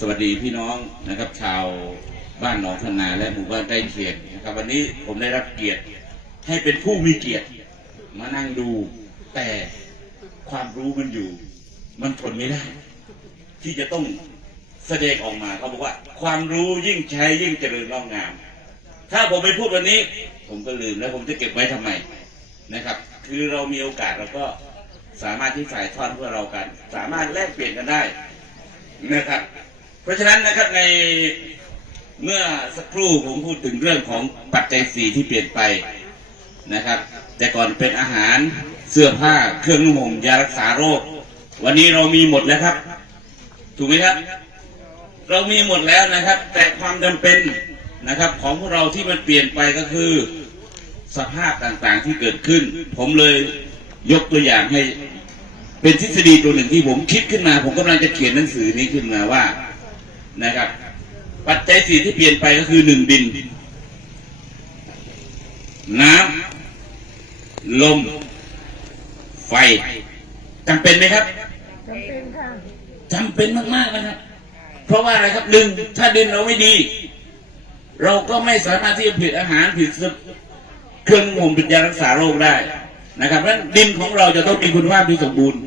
สวัสดีพี่น้องนะครับ ชาวบ้านหนองธนาและหมู่บ้านใกล้เคียงนะครับ วันนี้ผมได้รับเกียรติให้เป็นผู้มีเกียรติมานั่งดู แต่ความรู้มันอยู่ มันทนไม่ได้ ที่จะต้องแสดงออกมาเขาบอกว่า ความรู้ยิ่งใช้ยิ่งเจริญงอกงาม ถ้าผมไปพูดวันนี้ ผมก็ลืมแล้วผมจะเก็บไว้ทำไมนะครับ คือเรามีโอกาสเราก็สามารถที่สายทอดเพื่อเรากัน สามารถแลกเปลี่ยนกันได้นะครับ เพราะฉะนั้นนะครับในเมื่อสักครู่ผมพูดถึงเรื่องของปัจจัยสี่ที่เปลี่ยนไปนะครับ แต่ก่อนเป็นอาหารเสื้อผ้าเครื่องนุ่งห่มยารักษาโรค วันนี้เรามีหมดแล้วครับ ถูกไหมครับ เรามีหมดแล้วนะครับ แต่ความจำเป็นนะครับ ของพวกเราที่มันเปลี่ยนไปก็คือสภาพต่างๆที่เกิดขึ้น ผมเลยยกตัวอย่างให้เป็นทฤษฎีตัวหนึ่งที่ผมคิดขึ้นมา ผมกำลังจะเขียนหนังสือนี้ขึ้นมาว่า นะครับ ปัจจัยสี่ที่เปลี่ยนไปก็คือหนึ่งดิน น้ำลม ไฟจำเป็นไหมครับจำเป็นค่ะจำเป็นมากๆนะครับ เพราะว่าอะไรครับหนึ่งถ้าดินเราไม่ดี เราก็ไม่สามารถที่จะผลิตอาหารผลิตเครื่องมือผลิตยารักษาโรคได้นะครับเพราะฉะนั้นดินของเราจะต้องมีคุณภาพที่สมบูรณ์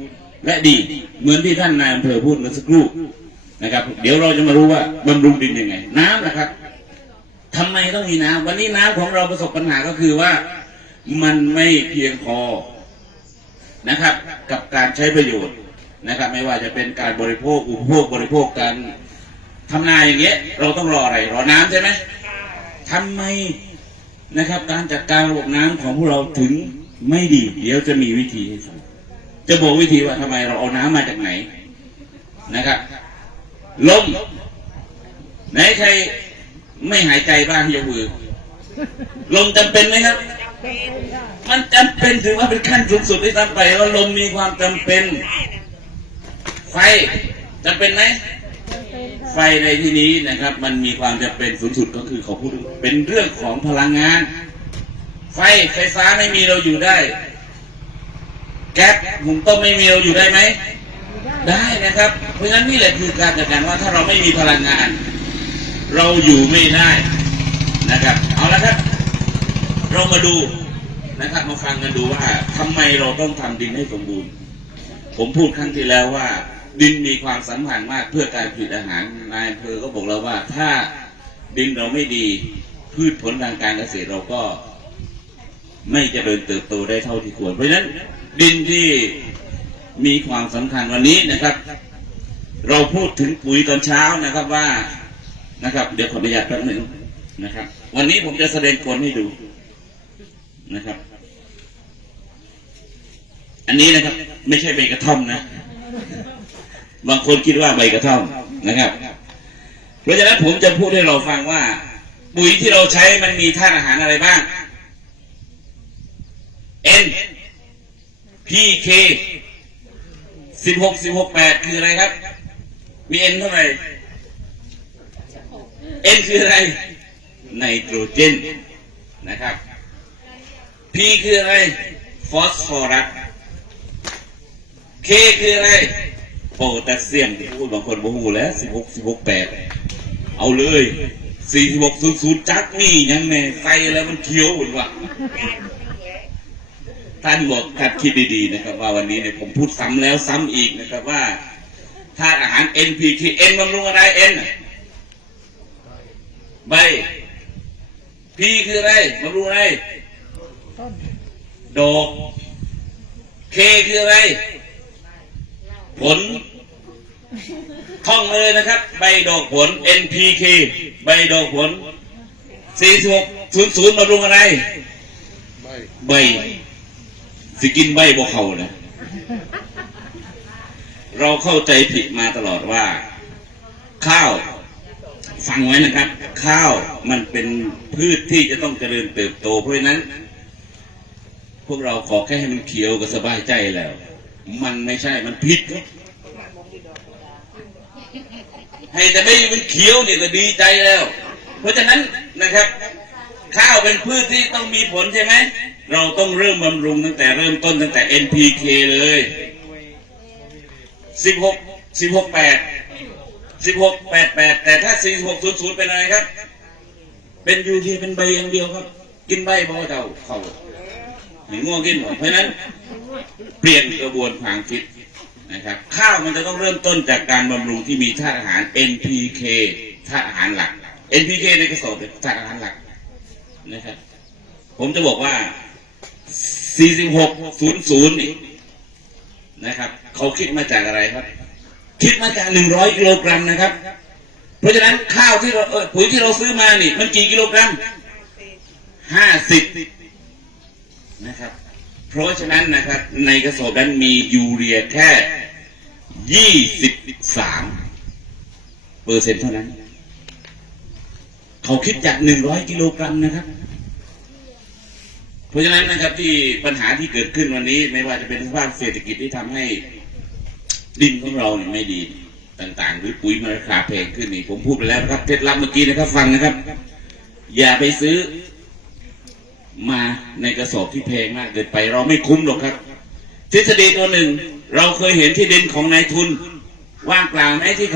และดีเหมือนที่ท่านนายอำเภอพูดเมื่อสักครู่ นะครับ เดี๋ยวเราจะมารู้ว่าบำรุงดินยังไง น้ำนะครับทำไมต้องมีน้ำวันนี้น้ำของเราประสบปัญหาก็คือว่ามันไม่เพียงพอนะครับ กับการใช้ประโยชน์นะครับ ไม่ว่าจะเป็นการบริโภคอุปโภคบริโภคการทำนาอย่างเงี้ย เราต้องรออะไรรอน้ำใช่ไหมทำไมนะครับ การจัดการระบบน้ำของพวกเราถึงไม่ดี เดี๋ยวจะมีวิธีให้ฟังจะบอกวิธีว่าทำไมเราเอาน้ำมาจากไหนนะครับ ลมไหนใครไม่หายใจบ้างยกมือลมจำเป็นไหมครับเป็นค่ะมันจำเป็นถือว่าเป็นขั้นสูงสุดที่ทำไปว่าลมมีความจำเป็น ไฟจำเป็นไหมจำเป็นค่ะไฟในที่นี้นะครับ มันมีความจำเป็นสูงสุดก็คือเขาพูดถึงเป็นเรื่องของพลังงาน ไฟไฟฟ้าไม่มีเราอยู่ได้ แก๊สหุงต้มไม่มีเราอยู่ได้ไหมอยู่ ได้นะครับ เพราะฉะนั้นนี่แหละคือการจัดการว่าถ้าเราไม่มีพลังงาน เราอยู่ไม่ได้นะครับ เอาละครับ เรามาดูนะครับมาฟังกันดูว่าทำไมเราต้องทำดินให้สมบูรณ์ ผมพูดครั้งที่แล้วว่า ดินมีความสำคัญมากเพื่อการผลิตอาหารนายอำเภอก็บอกเราว่า ถ้าดินเราไม่ดี พืชผลทางการเกษตรเราก็ไม่เจริญเติบโตได้เท่าที่ควร เพราะฉะนั้นดินที่ มีความสำคัญวันนี้นะครับ เราพูดถึงปุ๋ยตอนเช้านะครับว่านะครับ เดี๋ยวขออนุญาตแป๊บหนึ่งนะครับ วันนี้ผมจะแสดงกลให้ดูนะครับ อันนี้นะครับ ไม่ใช่ใบกระท่อมนะ บางคนคิดว่าใบกระท่อมนะครับ เพราะฉะนั้นผมจะพูดให้เราฟังว่า ปุ๋ยที่เราใช้มันมีธาตุอาหารอะไรบ้าง N P K สิบหกสิบหกแปดคืออะไรครับ มี N เท่าไหร่ N คืออะไร ไนโตรเจนนะครับ P คืออะไร ฟอสฟอรัส K คืออะไร โพแทสเซียมที่พูดบางคนบ่ฮู้แล้วสิบหกสิบหกแปดเอาเลยสี่สิบหกศูนย์ศูนย์จักนี่ยังไงใส่แล้วมันเคี้ยวหุ่นว่ะ ท่านบอกครับคิดดีๆนะครับ ว่าวันนี้เนี่ยผมพูดซ้ำแล้วซ้ำอีกนะครับว่าธาตุอาหาร NPK N บำรุงอะไร N ใบ P คืออะไรบำรุงอะไรต้นดอก K คืออะไร ผลท่องเลยนะครับ ใบดอกผล NPK ใบดอกผล4600บำรุงอะไร ใบ สิกินใบบ่เขานะเราเข้าใจผิดมาตลอดว่า ข้าวฟังไว้นะครับ ข้าวมันเป็นพืชที่จะต้องเจริญเติบโต เพราะฉะนั้น พวกเราขอแค่ให้มันเขียวก็สบายใจแล้ว มันไม่ใช่มันผิดครับให้แต่ไม่มันเขียวเนี่ยก็ดีใจแล้ว เพราะฉะนั้นนะครับ ข้าวเป็นพืชที่ต้องมีผลใช่ไหม เราต้องเริ่มบำรุงตั้งแต่เริ่มต้นตั้งแต่ NPK เลย 16 16 8สิบหกแปดแปดแต่ถ้าสี่หกศูนย์ศูนย์เป็นอะไรครับ เป็นยูเรียเป็นใบอย่างเดียวครับ กินใบบ่เดาเขาหนึ่งง่วงกินหมดเพราะฉะนั้นเปลี่ยนกระบวนความคิดนะครับข้าวมันจะต้องเริ่มต้นจากการบำรุงที่มีธาตุอาหาร NPK ธาตุอาหารหลัก NPK ในกระสอบเป็นธาตุอาหารหลัก นะครับ ผมจะบอกว่า 4600นี่นะครับ เขาคิดมาจากอะไรครับ คิดมาจาก 100กิโลกรัมนะครับ เพราะฉะนั้นข้าวที่เราเออปุ๋ยที่เราซื้อมานี่ มันกี่กิโลกรัม 50 นะครับ เพราะฉะนั้นนะครับ ในกระสอบนั้นมียูเรียแค่ 23 เปอร์เซ็นต์เท่านั้น เขาคิดจาก100กิโลกรัมนะครับ เพราะฉะนั้นนะครับที่ปัญหาที่เกิดขึ้นวันนี้ ไม่ว่าจะเป็นสภาพเศรษฐกิจที่ทำให้ดินของเราเนี่ยไม่ดีต่างๆ หรือปุ๋ยมันราคาแพงขึ้นนี่ผมพูดไปแล้วนะครับเคล็ดลับเมื่อกี้นะครับฟังนะครับ อย่าไปซื้อมาในกระสอบที่แพงมากเกินไป เราไม่คุ้มหรอกครับ ทฤษฎีตัวหนึ่ง เราเคยเห็นที่ดินของนายทุนว่างเปล่าไหมที่เขา